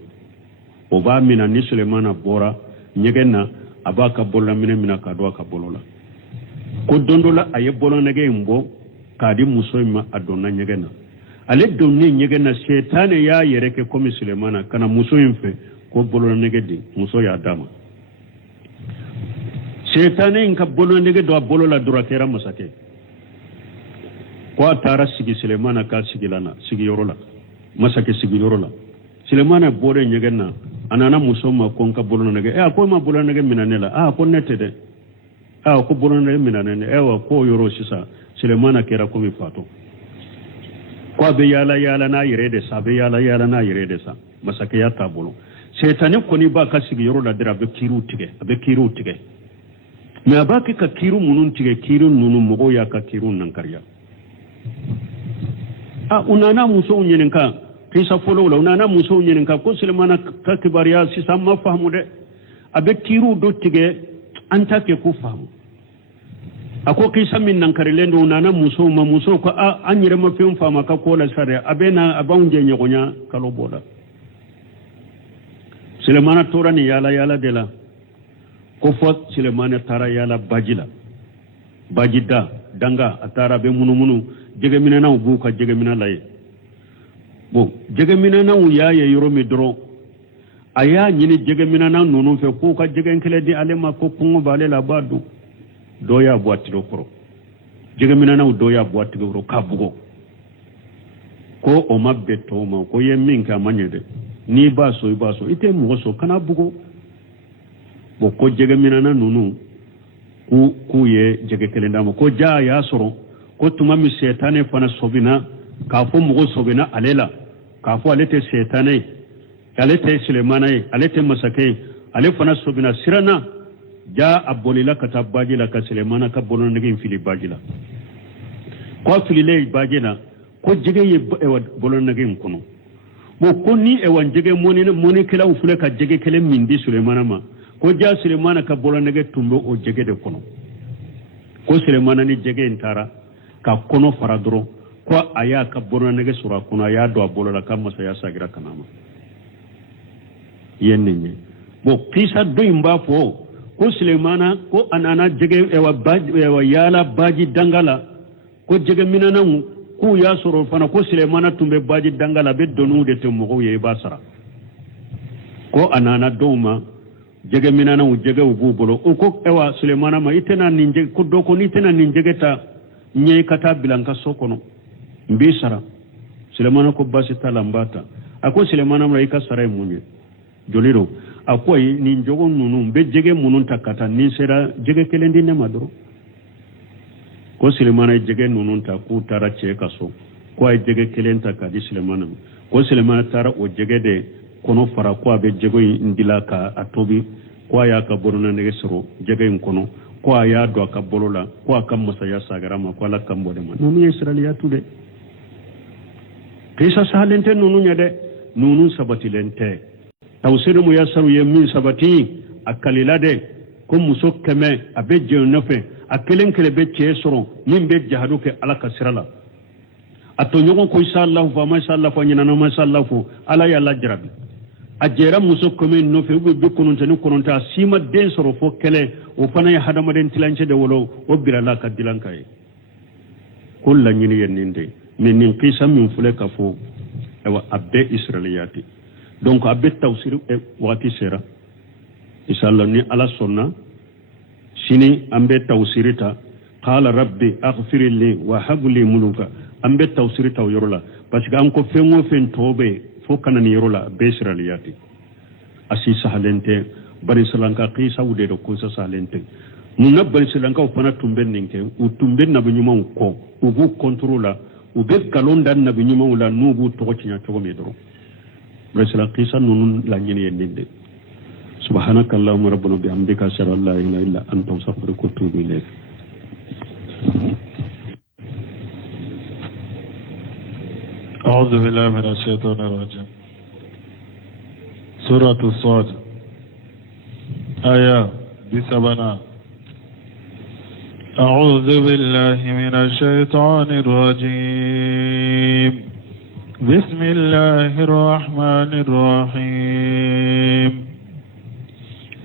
o ba mina ni Sulemana bora nyegena abaka bolona mina ka do ka bolola ko dondola aye bolona nege mbo kadi musoima adonna nyegena ale donni nyegena setane ya yereke komi Sulemana kana musoimfe ko bolona nege di muso ya dama setane inka bolona nege do bolola durakera masake ko atara sigi Sulemana ka sigilana sigi yorola masake sigi yorola Sulemana bore nyegena anana musoma konka bolona nege ko ma bolona nege minanela ko netede ko bolona nege minanene ko yoro sisa Sulemana kera ko mi fato ko be yala na yirede sa be yala na yirede sa masake ya tabolo setane ko ni ba ka sigi yoro la dira be kiru tige me abaki ka kiru munun tige kiru nunu mogo ya ka kiru nan karya unana muso unyenenka kisa folo la unana muso unyenenka ko Sulemana ka kibariya sisa ma fahamu de abe kiru do tige anta ke ku fahamu ako kisa min nan karilendo unana muso ko anyire ma fem fama ka ko la sare abena abanje nyonya kalo boda Sulemana tora ni yala dela ko fo Sulemana tara yala bajida danga atara be munumunu jege minana ubu ka jege minana lay bo jege minana u yaye yoro mi dro aya nyini jege minana nunu fe ko ka jege nkele di alema ko kungo bale la badu doya boati do koro jege minana u doya boati do ka bugo ko o mabbe to ma ko yemin ka manyede ni baso ite mugoso kana bugo bo ko jege minana nunu ku ye jege kelendama ko ja ya soro ko tuma mi setane fana sobina k'a fɔ mɔgɔ sɔbɛna ale la k'a fɔ ale tɛ seetanɛ ye ale tɛ silamana ye ale tɛ masakɛ ye ale fana sɔbɛna siranna ja a bolila ka taa baji la ka silamana ka bɔlɔnɛgɛ in fili baji la ko a fililen baji la ko jɛgɛ ye bɔlɔnɛgɛ in kɔnɔ bon ko ni jɛgɛ mɔnikɛlaw filɛ ka jɛgɛ kelen min di silamana ma ko ja silamana ka bɔlɔnɛgɛ tun bɛ o jɛgɛ de kɔnɔ ko silamana ni jɛgɛ in taara ka kɔnɔ fara dɔrɔn ko a y'a ka bɔlɔnɛgɛ sɔrɔ a kɔnɔ a y'a don a bolo la ka masaya sagira kana ma yen nin ye bon kisa dɔ in b'a fɔ ko silamana ko a nana jɛgɛ yaala baji danga la ko jɛgɛ minɛnanw k'u y'a sɔrɔ fana ko silamana tun bɛ baji danga la a bɛ dɔnniw de tɛ mɔgɔw ye i b'a sara ko a nana dɔw ma jɛgɛ minɛnanw jɛgɛw b'u bolo o ko silamana ma i tɛna nin jɛgɛ ko dɔ ko n'i tɛna nin jɛgɛ ta ɲɛ ka taa bila n ka so kɔnɔ n b'i sara silamana ko basi t'a la n b'a ta a ko silamana ma i ka sara ye mun ye joli don a ko ayi nin jogo ninnu n bɛ jɛgɛ minnu ta ka taa ni sera jɛgɛ kelen di ne ma dɔrɔn ko silamana ye jɛgɛ ninnu ta k'u taara cɛ ka so ko a ye jɛgɛ kelen ta k'a di silamana ma ko silamana taara o jɛgɛ de kɔnɔ fara ko a bɛ jɛgɛ in dila k'a tobi ko a y'a ka bɔlɔnɛgɛ sɔrɔ jɛgɛ in kɔnɔ ko a y'a don a ka bolo la ko a ka masaya sagara ma ko ala kan bɔ de ma ninnu ye siraliya tu dɛ kisa sahalen tɛ ninnu ye dɛ ninnu sabatilen tɛ tawsiri mu yasaru ye min sabati a kalila dɛ ko muso 100 a bɛ jɛn nɔfɛ a kelen kelen bɛ cɛ sɔrɔ min bɛ jahadu kɛ ala ka sira la a tɔɲɔgɔn ko inshallah fa ma inshallah fa ɲinana ma inshallah fo ala y'a lajarabi a jɛra muso 100 nɔfɛ u bɛ 99 a si ma den sɔrɔ fo kɛlɛ o fana ye hadamaden tilancɛ de wolo o birala ka dilanka ye ko laɲini ye nin de mais nin kisa min filɛ ka fɔ a bɛɛ israeliyati donc a bɛ tawsiri waati sera inshallah ni ala sɔnna sini an bɛ tawsiri ta qala rabbi aghfir li wa hab li muluka an bɛ tawsiri ta o yɔrɔ la parce que an ko fɛn o fɛn tɔ bɛ fo kana ni yɔrɔ la a bɛɛ israeliyati a si sahalen tɛ bani silanka kisaw de do ko sahalen tɛ munna bani silankaw fana tun bɛ nin kɛ u tun bɛ nabi ɲumanw kɔ u b'u contrôle la u bɛ galon da nabi ɲumanw la n'u b'u tɔgɔ tiɲɛ cogo min dɔrɔn bani silan kisa ninnu laɲini ye nin de سبحانك اللهم ربنا بحمدك أشهد أن لا إله إلا أنت أستغفرك وأتوب إليك أعوذ بالله من الشيطان الرجيم سورة الصاد آية بسبنا أعوذ بالله من الشيطان الرجيم بسم الله الرحمن الرحيم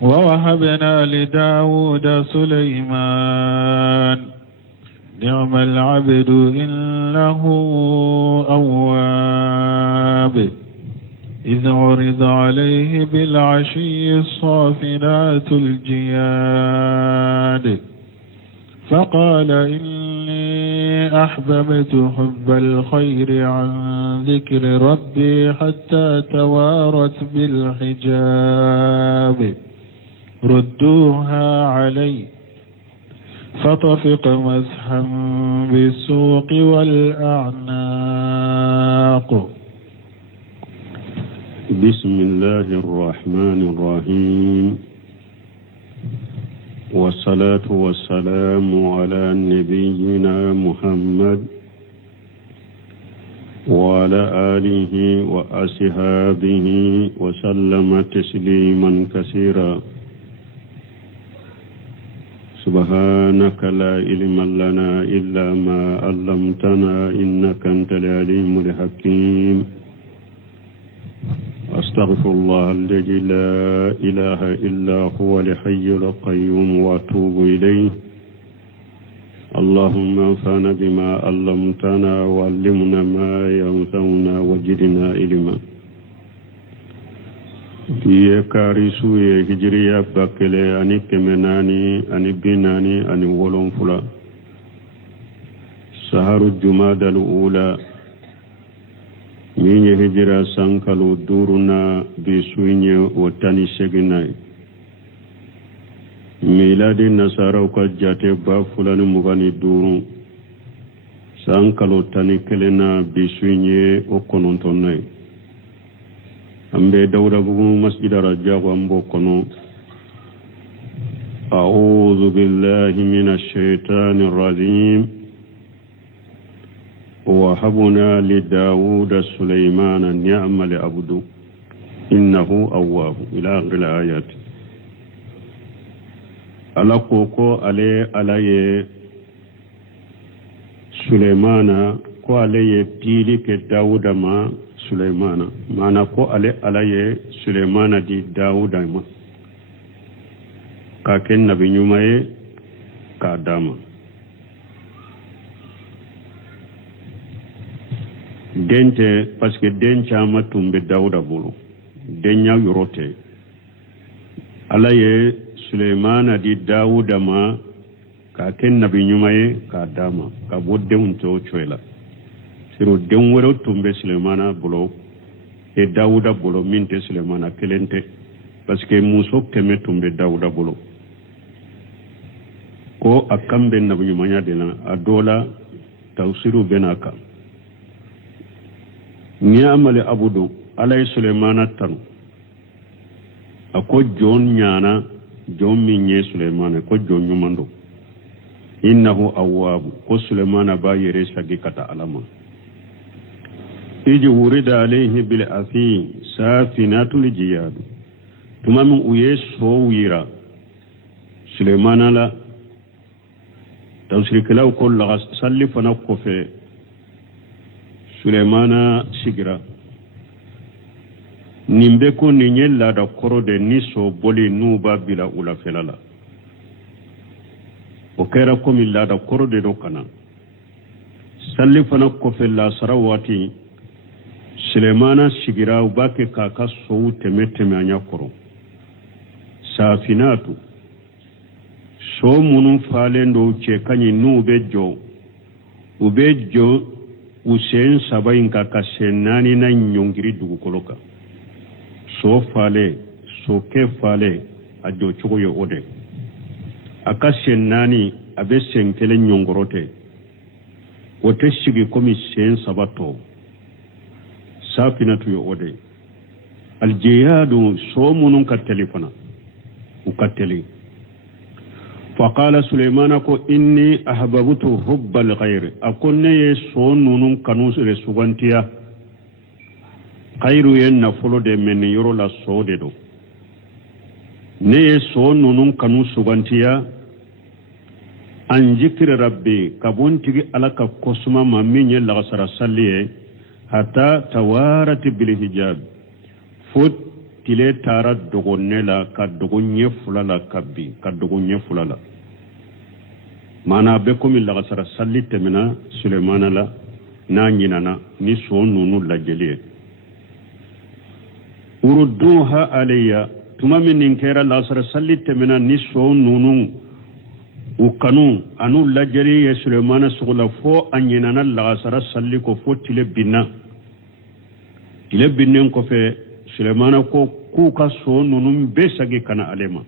ووهبنا لداود سليمان نعم العبد إنه أواب إذ عرض عليه بالعشي الصافنات الجياد فقال إني أحببت حب الخير عن ذكر ربي حتى توارت بالحجاب ردوها علي فطفق مسحا بالسوق والأعناق بسم الله الرحمن الرحيم والصلاة والسلام على نبينا محمد وعلى آله وأصحابه وسلم تسليما كثيرا سبحانك لا علم لنا إلا ما علمتنا إنك أنت العليم الحكيم أستغفر الله الذي لا إله إلا هو الحي القيوم وأتوب إليه اللهم انفعنا بما علمتنا وعلمنا ما ينفعنا وزدنا علما ye karisu ye hijriya bakele ani kemenani ani binani ani wolonfula saharu jumadal ula min ye hijira sankalu duruna bisuinye wotani seginai miladi nasaraw ka jate ba fulani mugani duru sankalo tani kelena bisuinye okonontonai ambe dawda bugu masjid rajago ambo kono a'udhu billahi minash shaitani rrajim wa habuna li Dawuda Sulaymana ni'mal abdu innahu awwab ila akhir ayat ala koko ale alaye Sulaymana ko alaye pili ke Dawuda ma Sulaymana mana ko ale alaye Sulaymana di Dawuda ma ka ken nabi nyumaye ka dama dente parce que dencha ma tumbe Dawuda bulu denya yorote alaye Sulaymana di Dawuda ma ka ken nabi nyumaye ka dama ka bodde unto choela siro den woro tumbe Sulaymana bulo e Dawuda bulo minte Sulaymana kelente parce que muso keme tumbe Dawuda bulo ko akambe nabi nyumanya dena adola tawsiru benaka ni amale abudu alay Sulaymana tanu ako jon nyana jon minye Sulaymana ko jon nyumando innahu awwabu ko Sulaymana ba yere sagi kata alama iji wurida alayhi bil afi safinatul jiyad tumamin uye so wira Sulaymana la tawsirikalaw ko la sallifana ko fe Sulaymana sigira nimbe ko ni nyella da korode ni so boli nuba bila ula felala o kera ko mi la da korode do kana salli fana ko fella sarawati Sulaymana sigira ubake kaka so temeteme anya koro safinatu so munu falendo che kanyi nube jo ubejo usen sabayin kaka senani na nyongiri dugu koloka so fale so ke fale ajo chogo yo ode aka senani abe senkele nyongorote ote shigi komi sen sabato safinatu yo ode aljiyadu so munun ka telefona ukateli فقال سليمان كو إني أحببت حب الغير أكون يسون نون كنوس رسوغانتيا خير ينفلو دي من يرو لا سوددو ني سون نون كنوس سوغانتيا عن ذكر ربي كبون تيجي ألك كسما ما من يلغسر سليه حتى توارت بالحجاب فوت tile tara dogonne la ka dogonye fulala kabbi ka dogonye fulala mana be komi la sara salli temena Sulaymana la na nyinana ni so nunu la jeliye urduha alayya tuma min kera la sara salli temena ni so nunu ukanu anu la jeliye Sulaymana sugula fo anyinana la sara salli ko fo tile binna ko fe Sulaymana ko kuka so nunum besagi kana alema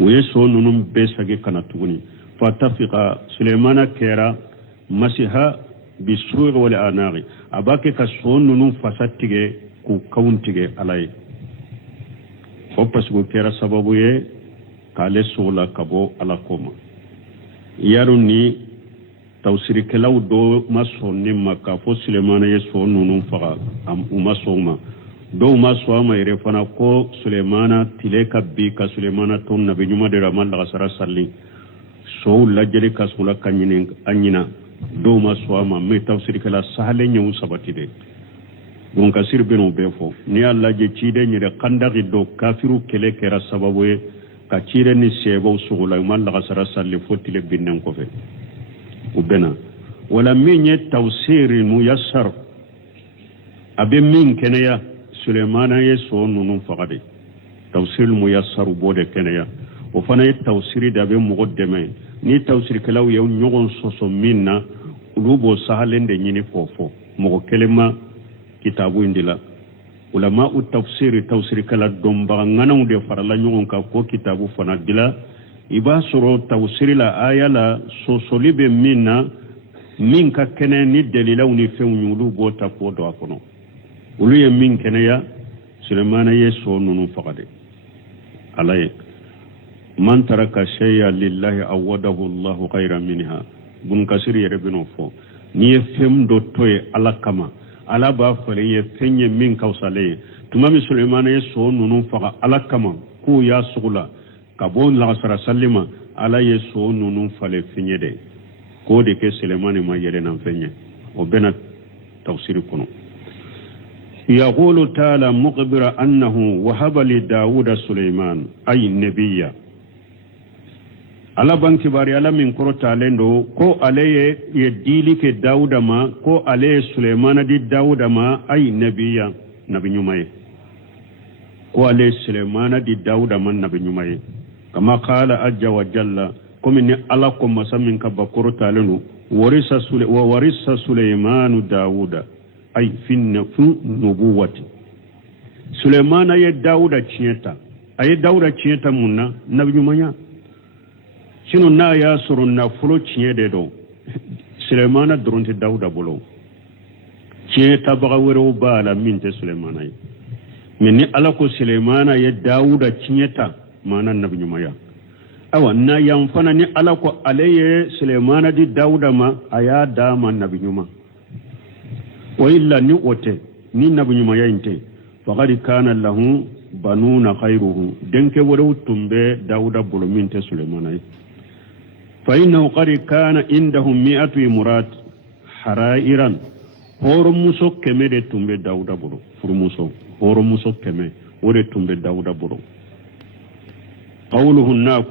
uye so nunum besagi kana tuguni fatafiqa Sulaymana kera masiha bisur wal anari abake ka so nunum fasatige ku kauntige alay opas go kera sababu ye kale sola kabo alakoma yaruni tawsiri kelaw do masonni makka fo Sulaymana ye so nunum faga am umasoma do masoma ire fana ko Sulaymana tileka bi ka Sulaymana ton nabi nyuma de ramal la sara salli so la jeli ka sula kanyine anyina do masoma me tawsiri kala sahale nyu sabati de don ka sir beno befo ni alla je cide nyire kandagi do kafiru kele kera sababu e ka cire ni sebo sugula mal la sara salli fotile binnen ko fe ubena wala minye tawsiri muyassar abe min kenaya Sulaymana ye so nunu fagade tawsir muyassar bode kenaya o fana ye tawsiri da be mo deme ni tawsir kalaw yow nyogon soso minna ulubo sahalende nyini fofo mo kelema kitabu indila ulama u tawsir kala domba nganaw de farala nyogon ka ko kitabu fana dila iba soro tawsir la aya la so solibe minna min ka kene ni dalilaw ni few nyulu bota ko do akono ulu ye min kene ya Sulemana ye so nunu faqade alaye man taraka shay'a lillahi awadahu Allahu khayran minha bun kasir yere bino fo ni ye fem do toye ala kama ala ba fale ye fenye min kawsale tumami Sulemana ye so nunu faqa ala kama ku ya sugula kabon la sara sallima ala ye so nunu fale fenye de ko de ke Sulemana ma yere nan fenye o bena tafsir kono يقول تعالى مخبرا أنه وهب لداود سليمان أي نبيا ala bankibari ala min korotalen do ko alaye ye dili ke Dawuda ma ko alaye Sulemana di Dawuda ma ay nabiya nabi nyumaye ko alaye Sulemana di Dawuda ma nabi nyumaye kama qala ajja wa jalla komi ni ala ko masamin ka bakorotalen warisa Sulemanu Dawuda ay finna fu nubuwati Sulemana ye Dawuda chieta ay Dawuda chieta munna nabi nyumaya sino na ya soro na fulo tiɲɛ de don Sulemana dɔrɔn tɛ Dawuda bolo tiɲɛ tabaga wɛrɛw b'a la min tɛ Sulemana ye mais ni ala ko Sulemana ye Dawuda tiɲɛ ta maana nabi ɲumanya awa na yan fana ni ala ko ale ye Sulemana di Dawuda ma a y'a d'a ma nabi ɲuman wa illa ni o tɛ ni nabi ɲumanya in tɛ faqad kana lahu banuna khayruhu denke wɛrɛw tun bɛ Dawuda bolo min tɛ Sulemana ye فإنه قد كان عندهم 100 مرات حرائرا هورموسو كمه تمبه داوود برو فرموسو هورموسو كمه ودي تمبه داوود برو قوله الناك